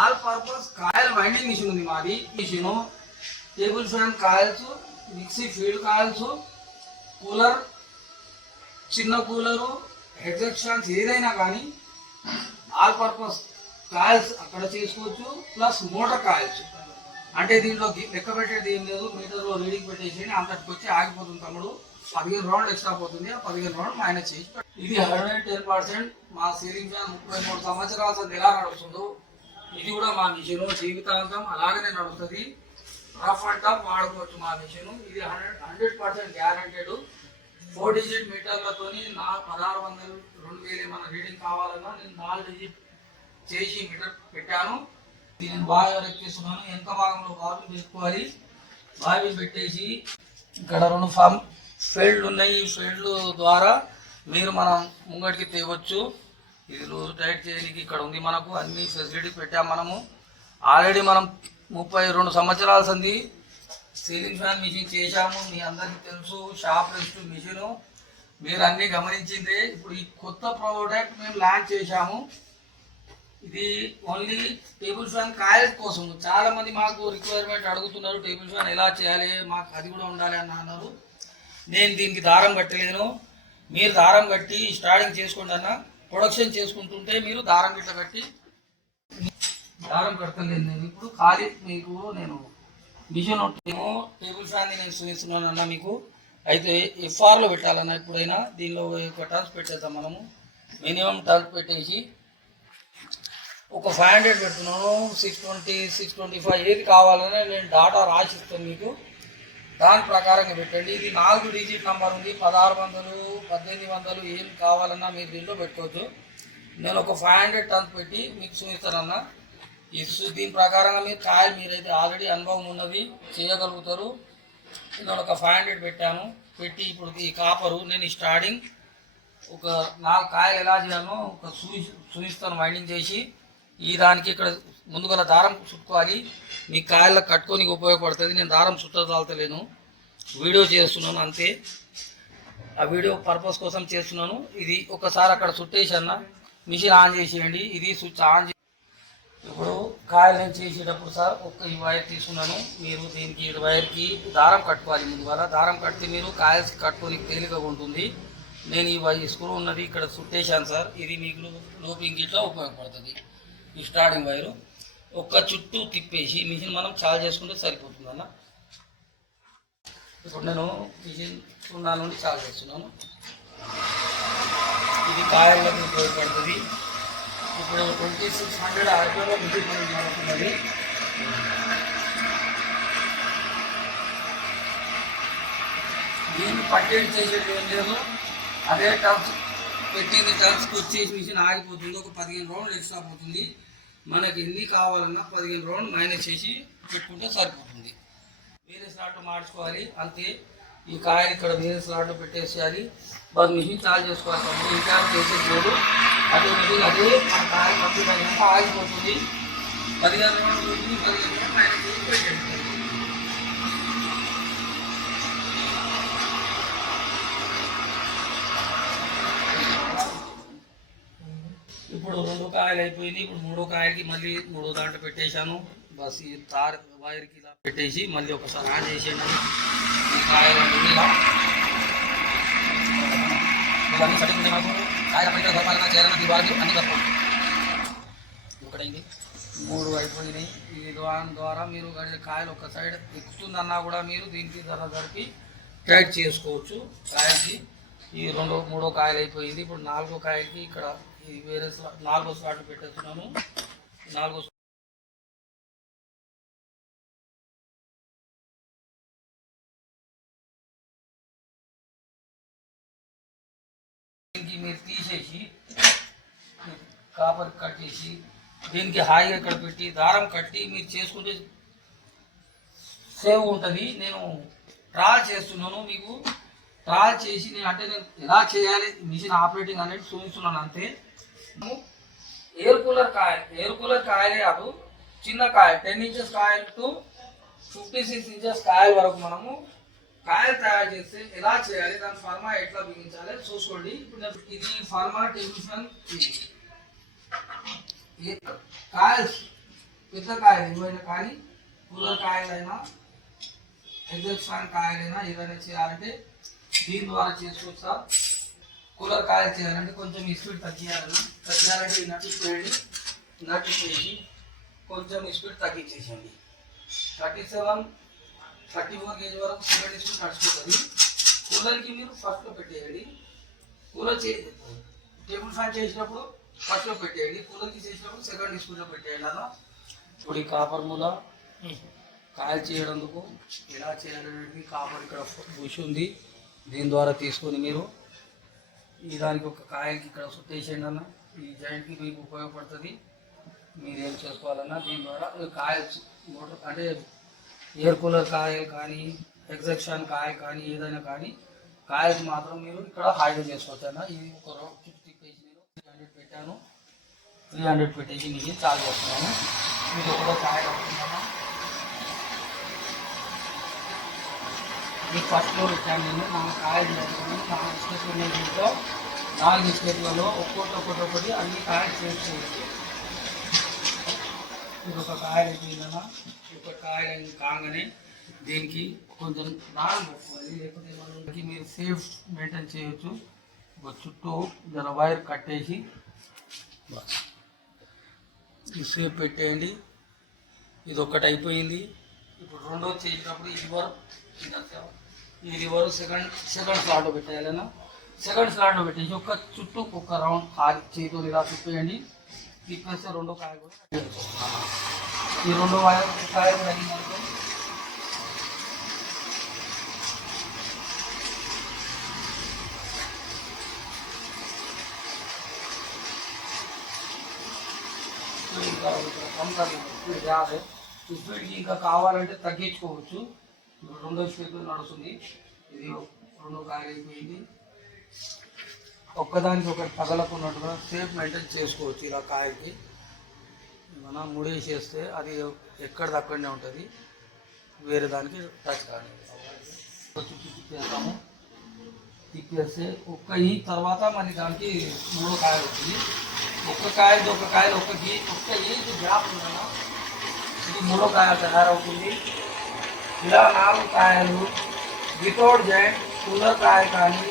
All purpose coil winding machine ఉంది మాది. Machine table fan coils, mixie field coils, cooler, చిన్న cooler, exhaust fans ఏదైనా కానీ all purpose coils అక్కడ చేసుకోవచ్చు. ప్లస్ మోటార్ కాయల్స్ అంటే దీంట్లో లెక్క పెట్టేది ఏం లేదు, మీటర్లో రీడింగ్ పెట్టేసి అంతటికి వచ్చి ఆగిపోతుంది తమ్ముడు. 15 రౌండ్ ఎక్స్ట్రా పోతుంది, ఆ 15 రౌండ్ మైనస్ చేసి. ఇది 110%. మా సీలింగ్ ఫ్యాన్ 33 సంవత్సరాల ఎలా నడుస్తుందో ఇది కూడా మా మిషన్ జీవితాంతం అలాగనే నడుస్తుంది. రఫ్ అండ్ టఫ్ వాడుకోవచ్చు మా మిషన్. ఇది 100% గ్యారంటెడ్. 4 డిజిట్ మీటర్లతో 1600 2000 ఏమైనా రీడింగ్ కావాలన్నా నేను 4 డిజిట్ చేసి మీటర్ పెట్టాను. నేను బాగా ఎక్కిస్తున్నాను. వెనక భాగంలో బాబులు పెట్టుకోవాలి. బాబులు పెట్టేసి ఇక్కడ 2 ఫీల్డ్ ఉన్నాయి. ఈ ఫీల్డ్ ద్వారా మీరు మనం ముంగడికి తేవచ్చు. ఇది లూజ్ టైట్ చేయడానికి ఇక్కడ ఉంది. మనకు అన్ని ఫెసిలిటీ పెట్టాం. మనము ఆల్రెడీ మనం 32 సంవత్సరాల సంది సీలింగ్ ఫ్యాన్ మిషన్ చేశాము. మీ అందరికీ తెలుసు. షాప్ రెస్ట్ మిషన్ మీరు అన్నీ గమనించిందే. ఇప్పుడు ఈ కొత్త ప్రోడక్ట్ మేము లాంచ్ చేశాము. ఇది ఓన్లీ టేబుల్ ఫ్యాన్ కాయల్ కోసం. చాలా మంది మాకు రిక్వైర్మెంట్ అడుగుతున్నారు, టేబుల్ ఫ్యాన్ ఎలా చేయాలి, మాకు అది కూడా ఉండాలి అని అన్నారు. నేను దీనికి దారం కట్టలేను. మీరు దారం కట్టి స్టార్టింగ్ చేసుకోండి అన్న. ప్రొడక్షన్ చేసుకుంటుంటే మీరు దారం గిట్ల కట్టి. దారం కట్టలేదు నేను ఇప్పుడు ఖాళీ. మీకు నేను మిషన్ టేబుల్ ఫ్యాన్ నేను చూపిస్తున్నాను అన్న మీకు. అయితే ఎఫ్ఆర్లో పెట్టాలన్న ఎప్పుడైనా. దీనిలో ఒక టర్న్స్ పెట్టేద్దాం మనము. మినిమం టర్న్స్ పెట్టేసి ఒక 500 పెడుతున్నాను. 620 625 ఏది కావాలనే నేను డాటా రాసిస్తాను మీకు. దాని ప్రకారంగా పెట్టండి. ఇది 4 డిజిట్ నెంబర్ ఉంది. 1600 1800 ఏం కావాలన్నా మీరు దీంట్లో పెట్టుకోవచ్చు. నేను ఒక 500 టన్స్ పెట్టి మీకు చూపిస్తానన్నా. దీని ప్రకారంగా మీరు కాయలు మీరైతే ఆల్రెడీ అనుభవం ఉన్నది చేయగలుగుతారు. నేను ఒక 500 పెట్టాను. పెట్టి ఇప్పుడు ఈ కాపరు నేను స్టార్టింగ్ ఒక 4 కాయలు ఎలా చేయాలో ఒక చూపిస్తాను వైండింగ్ చేసి. ఈ దానికి ఇక్కడ ముందుగా దారం చుట్టుకోవాలి. మీ కాయలకు కట్టుకోనికి ఉపయోగపడుతుంది. నేను దారం చుట్టదాల్తలేను, వీడియో చేస్తున్నాను అంతే. ఆ వీడియో పర్పస్ కోసం చేస్తున్నాను. ఇది ఒకసారి అక్కడ చుట్టేసి అన్న మిషన్ ఆన్ చేసేయండి. ఇది స్విచ్ ఆన్ చే. ఇప్పుడు కాయలు నేను చేసేటప్పుడు సార్ ఈ వైర్ తీసుకున్నాను. మీరు దీనికి ఈ వైర్కి దారం కట్టుకోవాలి. ముందుగా దారం కడితే మీరు కాయలు కట్టుకోనికి తేలికగా ఉంటుంది. నేను ఈ స్క్రూ ఉన్నది ఇక్కడ చుట్టేశాను సార్. ఇది మీకు లోపింగ్ ఇట్లా ఉపయోగపడుతుంది. ఈ స్టార్టింగ్ వైరు ఒక్క చుట్టూ తిప్పేసి మిషన్ మనం చాలు చేసుకుంటే సరిపోతుంది అన్న. ఇప్పుడు నేను మిషన్ 0 నుండి చాలు చేస్తున్నాను. ఇది కాయలకు ఉపయోగపడుతుంది. ఇప్పుడు 2600 ఆర్పిఎంలో మిషన్ మనం నడుస్తున్నది. దీన్ని పట్టేది చేసేది ఏం లేదు. అదే టర్న్స్ పెట్టింది టర్న్స్కి వచ్చేసి మిషన్ ఆగిపోతుంది. ఒక 15 రౌండ్లు ఎక్స్ట్రా పోతుంది. మనకి ఎన్ని కావాలన్నా 15 రౌండ్ మైనస్ చేసి పెట్టుకుంటే సరిపోతుంది. వేరే స్లాట్లో మార్చుకోవాలి అంతే. ఈ కాయలు ఇక్కడ వేరే స్లాట్లో పెట్టేసేయాలి. బస్ మిషన్ చార్జ్ చేసుకోవాలి. ఇంకా చేసేది లేదు. ఆటోమేటిక్ అదే మన కాయ కంప్లీట్ అయినాక ఆగిపోతుంది. 15 రౌండ్ పోతుంది. 15 రౌండ్ మైనస్ చేసి పెట్టేది. ఇప్పుడు 2 కాయలు అయిపోయింది. ఇప్పుడు 3వ కాయలకి మళ్ళీ 3వ దాంట్లో పెట్టేశాను. బస్ ఈ తార్ వైర్కి ఇలా పెట్టేసి మళ్ళీ ఒకసారి ఆన్ చేసేయండి. ఈ కాయలు ఇలా ఇవన్నీ సరిగ్గా నాకు కాయల పైన దొరకాలన్నా చేయాలన్నా దీవాళ్ళకి అన్ని తప్పదు. ఒకటైంది 3 అయిపోయినాయి. ఈ ద్వారా మీరు కాయలు ఒక సైడ్ ఎక్కుతుందన్నా కూడా మీరు దీనికి ధర జరిపి టైట్ చేసుకోవచ్చు కాయలకి. ఈ 3వ కాయలు అయిపోయింది. ఇప్పుడు 4వ కాయలకి ఇక్కడ ఈ వేరే 4వ స్లాట్లు పెట్టేస్తున్నాను. 4వ దీనికి మీరు తీసేసి కాపర్ కట్ చేసి దీనికి హాయిగా ఇక్కడ పెట్టి దారం కట్టి మీరు చేసుకుంటే సేవ్ ఉంటుంది. నేను ట్రాల్ చేస్తున్నాను మీకు. ట్రాల్ చేసి నేను ఎలా చేయాలి మిషన్ ఆపరేటింగ్ అనేది చూపిస్తున్నాను అంతే. ఎయిర్ కూలర్ కాయలే కాదు, చిన్న కాయలు 10 ఇంచెస్ కాయలు టు 56 ఇంచెస్ కాయల వరకు మనము కాయలు తయారు చేస్తే ఎలా చేయాలి, దాని ఫర్మా ఎట్లా బిగించాలి చూసుకోండి. ఇప్పుడు ఇది ఫర్మా టేబుల్ ఫ్యాన్ కాయలు పెద్ద కాయలు ఏమైనా కానీ కూలర్ కాయలైనా ఎగ్జాక్ట్ ఫ్యాన్ కాయలైనా ఏదైనా చేయాలంటే దీని ద్వారా చేసుకోవచ్చు సార్. కూలర్ కాయలు చేయాలంటే కొంచెం స్పీడ్ తగ్గియాలంటే ఈ నట్టు వేయండి, నట్టు వేసి కొంచెం స్పీడ్ తగ్గించేసేయండి. 37, 34 kg వరకు 7 స్పీడ్ నడిచిపోతుంది. కూలర్కి మీరు ఫస్ట్లో పెట్టేయండి. కూలర్ టేబుల్ ఫ్యాన్ చేసినప్పుడు ఫస్ట్లో పెట్టేయండి, కూలర్కి చేసినప్పుడు సెకండ్ స్పీడ్లో పెట్టేయండి. అలా ఇప్పుడు ఈ కాపర్ మూల కాయలు చేయడందుకు ఎలా చేయాలనేది కాపర్ ఇక్కడ బుష్ ఉంది, దీని ద్వారా తీసుకొని మీరు ఈ దానికి ఒక కాయలకి ఇక్కడ సుట్టేసేయండి అన్న. ఈ జాయింట్కి మీకు ఉపయోగపడుతుంది. మీరు ఏం చేసుకోవాలన్నా దీని ద్వారా కాయలు మోటార్ అంటే ఎయిర్ కూలర్ కాయలు కానీ ఎగ్జాక్షన్ కాయలు కానీ ఏదైనా కానీ కాయలు మాత్రం మీరు ఇక్కడ హాయిగా చేసుకోవచ్చు అన్న. ఇది ఒక చుట్టూ తిప్పేసి నేను 300 పెట్టాను, 300 పెట్టేసి నేను చాలు చేస్తున్నాను. మీకు ఒక కాయ కట్టుకున్నాను. మీకు ఫస్ట్లో పెట్టాను నేను 4 కాయలు చేసుకున్నాను. 4 స్టెప్లు నేను దీంట్లో 4 స్టెప్లలో ఒక్కొక్కటి అన్ని కాయలు చేసుకోవచ్చు. ఇది ఒక కాయలు అయిపోయిందన్నా. ఒక కాయలు కాగానే దీనికి కొంచెం దారం పెట్టుకోవాలి, లేకపోతే మనకి మీరు సేఫ్ మెయింటైన్ చేయొచ్చు. ఒక చుట్టూ జర వైర్ కట్టేసి ఈ సేఫ్ పెట్టేయండి. ఇది ఒక్కటి అయిపోయింది. ఇప్పుడు రెండో చేసినప్పుడు ఈ రివర్ సెకండ్ స్లాట్లో పెట్టేయాలన్నా. సెకండ్ స్లాట్లో పెట్టేసి ఒక చుట్టూ ఒక రౌండ్ కాలి చేతితో ఇలా తిప్పేయండి. తిప్పేస్తే రెండో కాయ కూడా ఈ రెండో కాయ కూడా అయిందనుకో స్పీడ్ కాదు. స్పీడ్కి ఇంకా కావాలంటే తగ్గించుకోవచ్చు. ఇప్పుడు రెండో స్పీడ్ నడుస్తుంది. ఇది రెండో కాయ అయిపోయింది. ఒక్కదానికి ఒకటి తగలకున్నట్టుగా సేఫ్ మెయింటైన్ చేసుకోవచ్చు. ఇలా కాయకి మనం ముడేసేస్తే అది ఎక్కడిది అక్కడనే ఉంటుంది, వేరే దానికి టచ్ కానీ. చుట్టూ తిప్పేస్తాము. తిప్పేస్తే ఒక్క ఈ తర్వాత మళ్ళీ దానికి 3 కాయలు వస్తుంది. ఒక్క కాయలు ఒక్క ఈజీ గ్యాప్ ఉందన్నా. ఇది 3వ కాయ తయారవుతుంది. ఇలా 4 కాయలు వితౌట్ జాయింట్ కూలర్ కాయ కానీ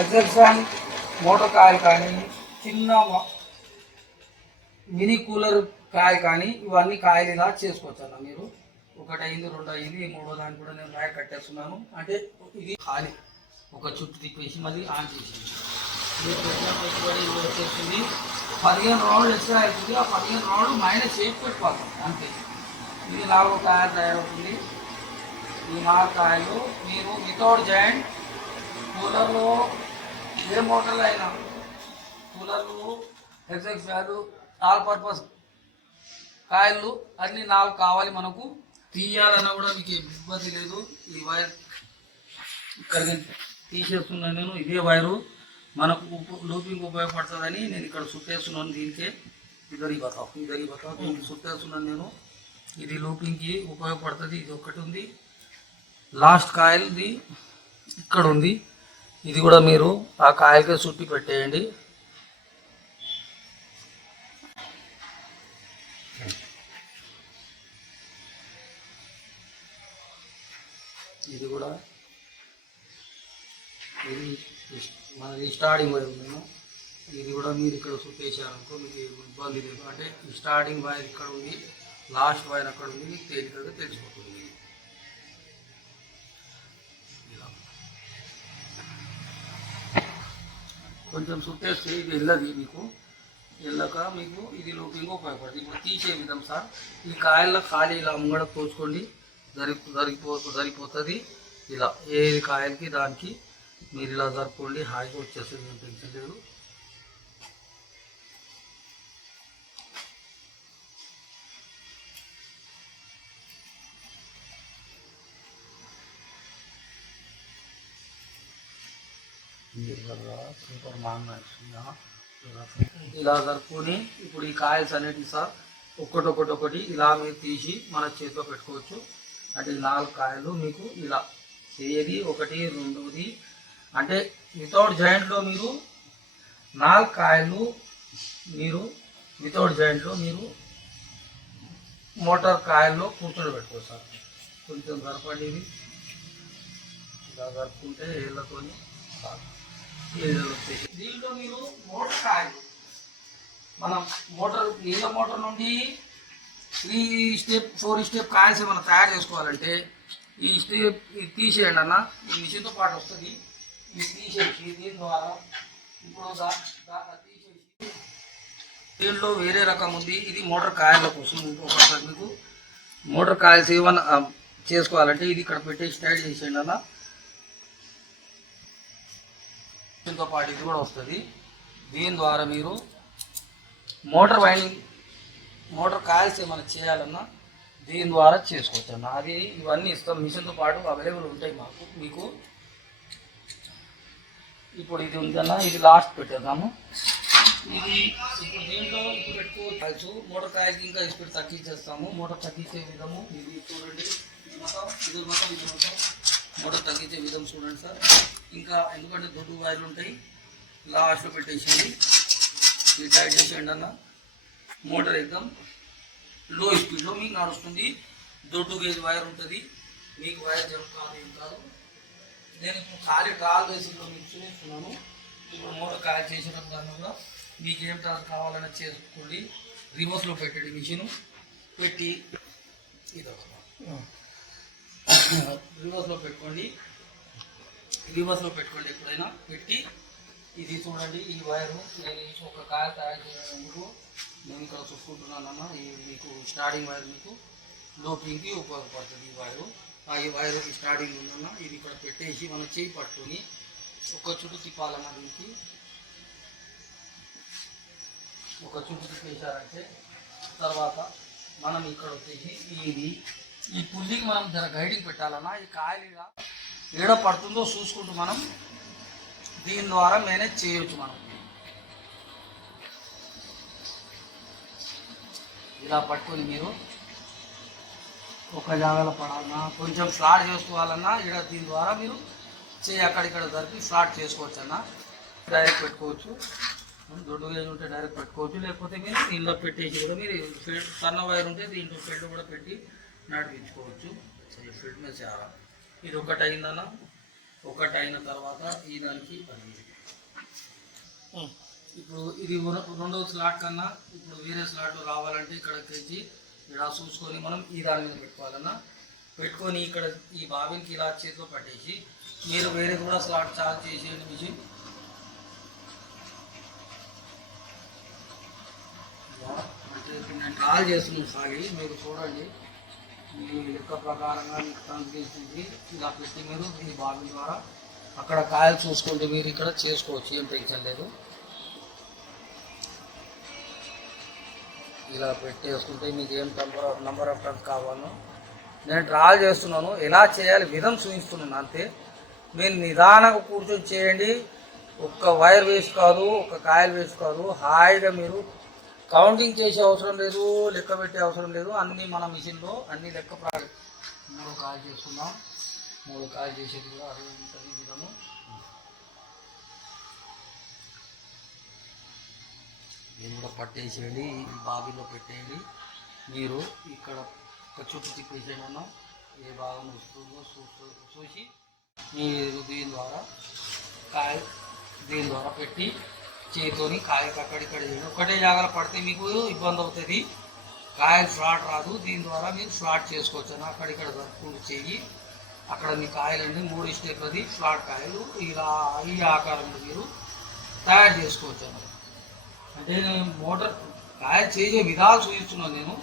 ఎగ్జాక్షన్ మోటార్ కాయలు కానీ చిన్న మినీ కూలర్ కాయ కానీ ఇవన్నీ కాయలు ఇలా చేసుకోవచ్చు అన్న. మీరు 1 అయింది, 2 అయింది, 3వ దాన్ని కూడా నేను రాయి కట్టేస్తున్నాను. అంటే ఇది ఖాళీ ఒక చుట్టూ తిప్పేసి మళ్ళీ ఆన్ చేసి పెట్టుబడి వచ్చేస్తుంది. 15 రౌండ్లు ఎక్స్ట్రా అవుతుంది. ఆ 15 రౌండ్లు మైనస్ చేసి పెట్టుకోవాలి అంతే. ఇది 4వ కాయ తయారవుతుంది. ఈ 4 కాయలు మీరు వితౌట్ జాయింట్ కూలర్లో ఏ మోటార్లు అయినా కూలర్లు ఎగ్జాక్ట్ వ్యాలు ఆల్ పర్పస్ కాయలు అన్నీ 4 కావాలి మనకు. తీయాలన్నా కూడా మీకు ఇబ్బంది లేదు. ఈ వైర్ ఇక్కడ తీసేస్తున్నాను నేను. ఇదే వైరు మనకు లూపింగ్ ఉపయోగపడుతుందని నేను ఇక్కడ సుట్టేస్తున్నాను. దీనికే ఇద్దరి బతావు దీనికి సుట్టేస్తున్నాను నేను. ఇది లూపింగ్కి ఉపయోగపడుతుంది. ఇది ఒకటి ఉంది. లాస్ట్ కాయల్ది ఇక్కడ ఉంది. ఇది కూడా మీరు ఆ కాయలకే చుట్టి పెట్టేయండి. ఇది కూడా ఇది మనది స్టార్టింగ్ వైర్ ఉందేమో. ఇది కూడా మీరు ఇక్కడ చుట్టేసారనుకో మీకు ఇబ్బంది లేదు. అంటే స్టార్టింగ్ వైర్ ఇక్కడ ఉంది, లాస్ట్ వైర్ అక్కడ ఉంది, మీకు తేలికగా తెలిసిపోతుంది. కొంచెం చుట్టేస్తే ఇది వెళ్ళదు, మీకు వెళ్ళక మీకు ఇది లూపింగ్ ఉపయోగపడుతుంది. ఇప్పుడు తీసే విధం సార్, ఈ కాయల్లో ఖాళీ ఇలా ముంగడ తోచుకోండి, సరిపోతుంది. ఇలా ఏది కాయలకి దానికి మీరు ఇలా జరుపుకోండి, హాయిగా వచ్చేస్తుంది, ఏం టెన్షన్ లేదు. ఇలా జరుపుకొని ఇప్పుడు ఈ కాయల్స్ అనేటివి సార్ ఒక్కటి ఇలా మీరు తీసి మన చేతిలో పెట్టుకోవచ్చు. అంటే 4 కాయలు మీకు ఇలా ఏది 1, 2ది అంటే వితౌట్ జాయింట్లో మీరు 4 కాయలు మీరు వితౌట్ జాయింట్లో మీరు మోటార్ కాయల్లో కూర్చోబెట్టుకోవచ్చు సార్. కొంచెం జరపండి, ఇది ఇలా జరుపుకుంటే ఏళ్ళతోని వచ్చేసి దీంట్లో మీరు మోటార్ కాయలు మనం నీళ్ళ మోటార్ నుండి 3 స్టెప్ 4 స్టెప్ కాయల్స్ మనం తయారు చేసుకోవాలంటే ఈ స్టెప్ ఇది తీసేయండి అన్న, ఈ మిషన్తో పాటు వస్తుంది. ఇది తీసేసి దీని ద్వారా ఇప్పుడు తీసేసి దీంట్లో వేరే రకం ఉంది. ఇది మోటార్ కాయల కోసం. ఇంకొక మీకు మోటార్ కాయల్స్ ఏమన్నా చేసుకోవాలంటే ఇది ఇక్కడ పెట్టేసి స్టైడ్ చేసేయండి అన్న. దీంతో పాటు ఇది కూడా వస్తుంది. దీని ద్వారా మీరు మోటార్ వైండింగ్ మోటార్ కాయల్స్ ఏమైనా చేయాలన్నా దీని ద్వారా చేసుకోవచ్చు అన్న. అది ఇవన్నీ ఇస్తాం, మిషన్తో పాటు అవైలబుల్ ఉంటాయి మీకు. ఇప్పుడు ఇది ఉందన్న, ఇది లాస్ట్ పెట్టేద్దాము. ఇది ఇప్పుడు దీంట్లో ఇప్పుడు పెట్టుకోవచ్చు. మోటార్ కాయలకి ఇంకా స్పీడ్ తగ్గించేస్తాము. మోటార్ తగ్గించే విధము ఇది చూడండి. ఇది మొత్తం మోటార్ తగ్గించే విధం చూడండి సార్. ఇంకా ఎందుకంటే దొడ్డు వైర్లు ఉంటాయి, లాస్ట్లో పెట్టేసేయండి. ఇది టైట్ చేసేయండి అన్న. మోటార్ ఎగ్జామ్ లో స్పీడ్లో మీకు నడుస్తుంది. దొడ్డు గేజ్ వైర్ ఉంటుంది, మీకు వైర్ జంప్ కాదు, ఏం కాదు. నేను ఇప్పుడు ఖాళీ ట్రాల్ బేసిక్లో మీకు చూపిస్తున్నాను. ఇప్పుడు మోటార్ కాల్ చేసేటప్పుడు దాన్ని కూడా మీకు ఏం కావాలన్నా చేసుకోండి. రివర్స్లో పెట్టండి, మిషన్ పెట్టి ఇది రివర్స్లో పెట్టుకోండి. ఎప్పుడైనా పెట్టి ఇది చూడండి. ఈ వైరు నేను ఒక కాయ తయారు చేయడానికి నేను ఇక్కడ చూసుకుంటున్నానన్నా. ఇది మీకు స్టార్టింగ్ వైర్ మీకు లోపింగ్కి ఉపయోగపడుతుంది. ఈ వైరు స్టార్టింగ్ ఉందన్న. ఇది ఇక్కడ పెట్టేసి మనం చేయి పట్టుకొని ఒక చుట్టు తిప్పాలన్నా. దీనికి ఒక చుట్టు తిప్పేశారంటే తర్వాత మనం ఇక్కడ వచ్చేసి ఈ పుల్లికి మనం జర గైడింగ్ పెట్టాలన్నా. ఈ కాయలుగా ఏడ పడుతుందో చూసుకుంటూ మనం దీని ద్వారా మేనేజ్ చేయవచ్చు. మనం ఇలా పట్టుకొని మీరు ఒక జాగాలో పడాలన్నా, కొంచెం ఫ్లాట్ చేసుకోవాలన్నా ఇక్కడ దీని ద్వారా మీరు చేయి అక్కడిక్కడ జరిపి ఫ్లాట్ చేసుకోవచ్చు అన్న. డైరెక్ట్ పెట్టుకోవచ్చు, దొడ్డు గేజ్ ఉంటే డైరెక్ట్ పెట్టుకోవచ్చు. లేకపోతే మీరు దీనిలో పెట్టేసి కూడా మీరు సన్న వైర్ ఉంటే దీంట్లో ఫెడ్ కూడా పెట్టి నడిపించుకోవచ్చు. ఫెడ్ మీద చాలా ఇది ఒకటి అయిందన్న. ఒకటి అయిన తర్వాత ఈ దానికి ఇప్పుడు ఇది రెండవ స్లాట్ కన్నా ఇప్పుడు వేరే స్లాట్ రావాలంటే ఇక్కడికి ఇలా చూసుకొని మనం ఈ దాని మీద పెట్టుకోవాలన్నా. పెట్టుకొని ఇక్కడ ఈ బాబిన్కి ఇలా చేతిలో పట్టేసి మీరు వేరే కూడా స్లాట్ చార్జ్ చేసేయండి. మిషన్ అంటే నేను కాల్ చేస్తున్నాను సాగి మీరు చూడండి. మీ లెక్క ప్రకారంగా మీకు ట్రాన్స్లేషన్ ఇలా పెట్టి మీరు ఈ బాబిన్ ద్వారా అక్కడ కాయలు చూసుకుంటే మీరు ఇక్కడ చేసుకోవచ్చు, ఏం టెన్షన్ లేదు. ఇలా పెట్టేసుకుంటే మీకు ఏం నెంబర్ ఆఫ్ టన్స్ కావాలో నేను డ్రాల్ చేస్తున్నాను. ఎలా చేయాలి విధం చూపిస్తున్నాను అంతే. మీరు నిదానంగా కూర్చొని చేయండి. ఒక్క వైర్ వేస్ట్ కాదు, ఒక్క కాయలు వేస్ట్ కాదు. హాయిగా మీరు కౌంటింగ్ చేసే అవసరం లేదు, లెక్క పెట్టే అవసరం లేదు. అన్నీ మన మిషన్లో అన్ని లెక్క 3 కాయలు చేసుకుందాం. 3 కాయలు చేసేది కూడా అదే ఉంటుంది విధము. దీన్ని కూడా పట్టేసేయండి, ఈ బాబీలో పెట్టేయండి. మీరు ఇక్కడ ఒక చుట్టూ తిప్పేసేయండి అన్న. ఏ భాగం వస్తుందో చూసి మీరు దీని ద్వారా పెట్టి చేతితోని కాయకి అక్కడిక్కడ చేయండి. ఒకటే జాగాలో పడితే మీకు ఇబ్బంది అవుతుంది, కాయలు ఫ్లాట్ రాదు. దీని ద్వారా మీరు ఫ్లాట్ చేసుకోవచ్చు అన్న. అక్కడిక్కడ జరుపుకుంటూ చేయి అక్కడ మీ కాయలండి 3 స్టెప్లది ఫ్లాట్ కాయలు ఇలా ఈ ఆకారంలో మీరు తయారు చేసుకోవచ్చు అన్న. అంటే నేను మోటార్ కాయలు చేసే విధాలు చూపిస్తున్నాను నేను.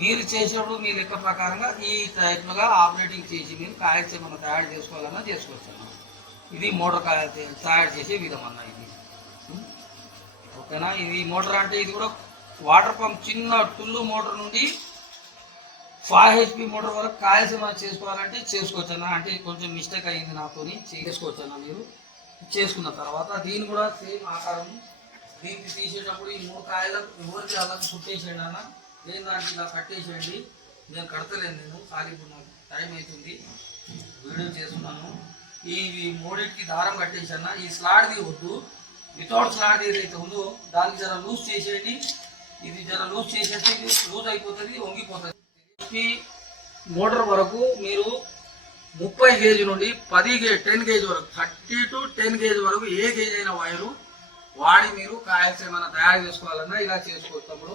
మీరు చేసేటప్పుడు మీ లెక్క ప్రకారంగా ఈ టైప్లుగా ఆపరేటింగ్ చేసి మీరు కాయలు ఏమన్నా తయారు చేసుకోవాలన్నా చేసుకోవచ్చు అన్న. ఇది మోటార్ కాయలు తయారు చేసే విధం అన్న. ఇది ఓకేనా. ఇది మోటార్ అంటే ఇది కూడా వాటర్ పంప్ చిన్న టుల్లు మోటార్ నుండి 5 HP మోటార్ వరకు కాయల్స్ ఏమైనా చేసుకోవాలంటే చేసుకోవచ్చు అన్న. అంటే కొంచెం మిస్టేక్ అయ్యింది నాతో, చేసుకోవచ్చు అన్న. మీరు చేసుకున్న తర్వాత దీన్ని కూడా సేమ్ ఆకారం దీనికి తీసేటప్పుడు ఈ 3 కాయలకు ఎవరికి అలా చుట్టేసేయండి అన్న. నేను దానికి ఇలా కట్టేసేయండి. నేను కడతలేను, నేను ఖాళీ ఇప్పుడు నాకు టైం అవుతుంది, వీడియో చేస్తున్నాను. ఈ 3కి దారం కట్టేసాను. ఈ స్లాట్ది వద్దు, వితౌట్ స్లాట్ ఏదైతే ఉందో దానికి జర లూజ్ చేసేయండి. ఇది జర లూజ్ చేసేస్తే ఇది లూజ్ అయిపోతుంది, వంగిపోతుంది. మోటార్ వరకు మీరు 30 గేజ్ నుండి 10 గేజ్ వరకు 30 to 10 గేజ్ వరకు ఏ గేజ్ అయిన వైరు వాడి మీరు కాయల్స్ ఏమైనా తయారు చేసుకోవాలన్నా ఇలా చేసుకోవచ్చు.